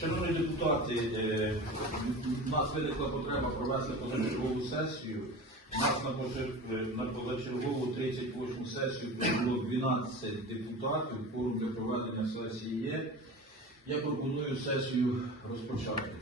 Шановні депутати, е, у нас виникла потреба провести позачергову сесію. У нас на е, позачергову 38 сесію було 12 депутатів, форум для проведення сесії є. Я пропоную сесію розпочати.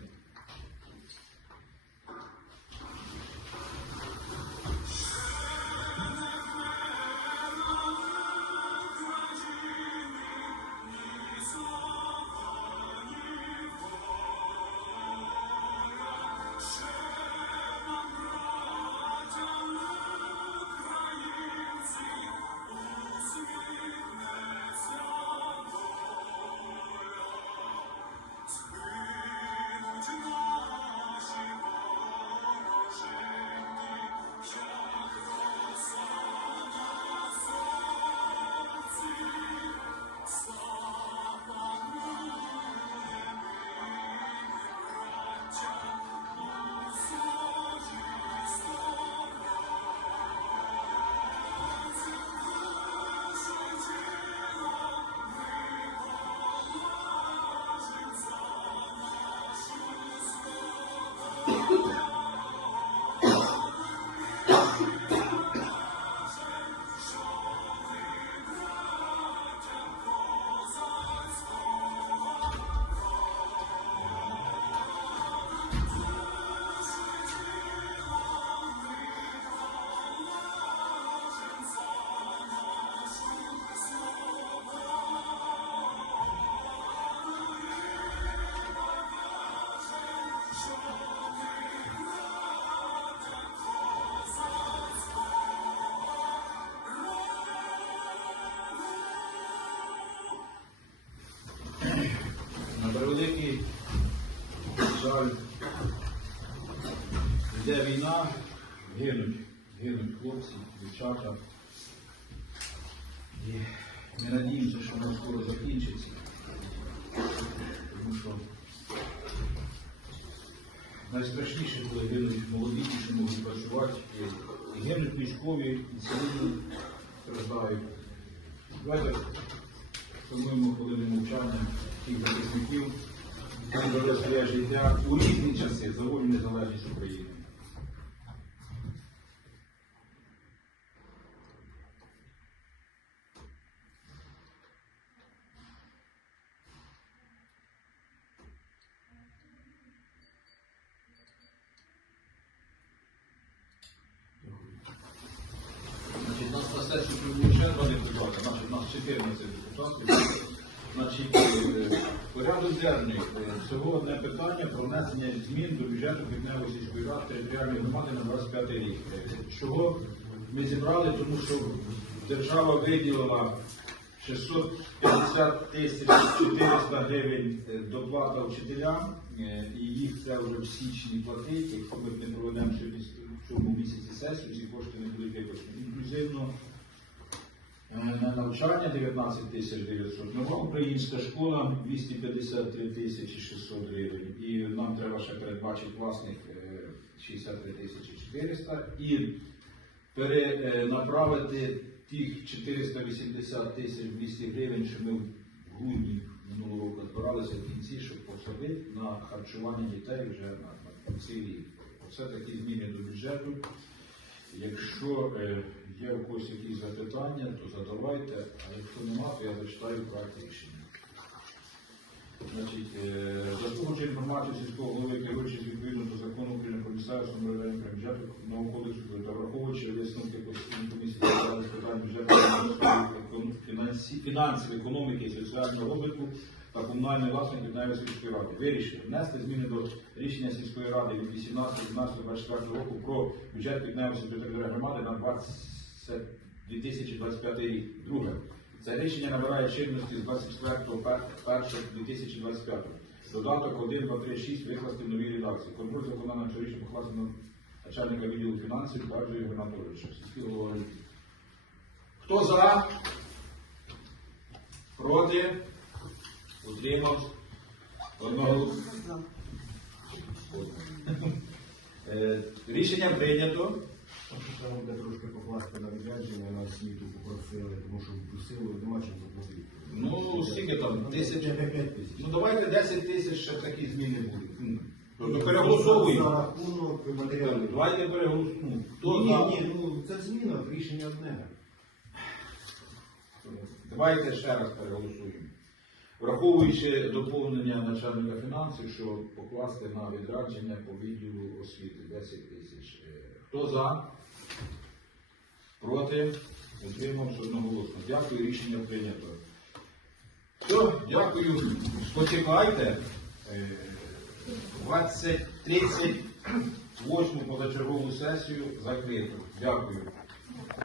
На превеликий жаль, йде війна, гинуть, гинуть хлопці, дівчата. І ми надіємося, що воно скоро закінчиться. Тому що найстрашніше, коли гинуть молоді, що можуть працювати, і, гинуть військові, і цивільні страждають. Давайте Тому хвилини мовчання тих захисників, які дали своє життя у різні часи за волю незалежність України. Значить, нас на сесію ще два депутати, значить, нас 14 депутатів. Значить, е, порядок денний. Е, Всього одне питання про внесення змін до бюджету Квітневої сільської ради територіальної громади на 25 рік. Е, Чого ми зібрали, тому що держава виділила 650 тисяч 400 гривень доплата вчителям, і їх це вже в січні платить. Якщо ми не проведемо сьогодні в цьому місяці сесію, ці кошти не будуть використані інклюзивно. Е, На навчання 19 тисяч 900, нова українська школа 253 тисячі 600 гривень. І нам треба ще передбачити власних е, 63 тисячі 400 і перенаправити тих 480 тисяч 200 гривень, що ми в грудні минулого року збиралися в кінці, щоб посадити на харчування дітей вже на цей рік. Оце такі зміни до бюджету. Якщо е, є у якісь запитання, то задавайте, а якщо нема, то я зачитаю проект рішення. Значить, е, заслухавши інформацію сільського голови керуючись відповідно до закону України про місцеве самоврядування бюджету кодексу та враховуючи висновки постійної комісії з питань бюджету фінансів, економіки соціального розвитку та комунальної власної Квітневої сільської ради. Вирішили внести зміни до рішення сільської ради від 18.12.24 року про бюджет сільської територіальної громади на 20 2025 рік. Друге. Це рішення набирає чинності з 24.01.2025. Додаток 1, 2, 3, 6 викласти в новій редакції. Контроль за виконанням цього рішення начальника відділу фінансів Баржу Ігор Анатолійовича. Сільський голова. Хто за? Проти? Утримався? Одного. Е, Рішення прийнято. Треба буде трошки покласти на відрядження, на освіту попросили, тому що вкусили, нема чим заплатити. Ну, скільки там? 10? тисяч. Ну давайте 10 тисяч, ще такі зміни будуть. Ну, Тобто За переголосовуємо. рахунок матеріалів. Давайте переголосуємо. Хто Ні, за? ні, ну це зміна, рішення одне. Давайте ще раз переголосуємо. Враховуючи доповнення начальника фінансів, що покласти на відрадження по відділу освіти 10 тисяч. Е, Хто за? Проти? Утримався одноголосно. Дякую, рішення прийнято. Все, дякую. Почекайте. Е, 20.38 позачергову сесію закрито. Дякую.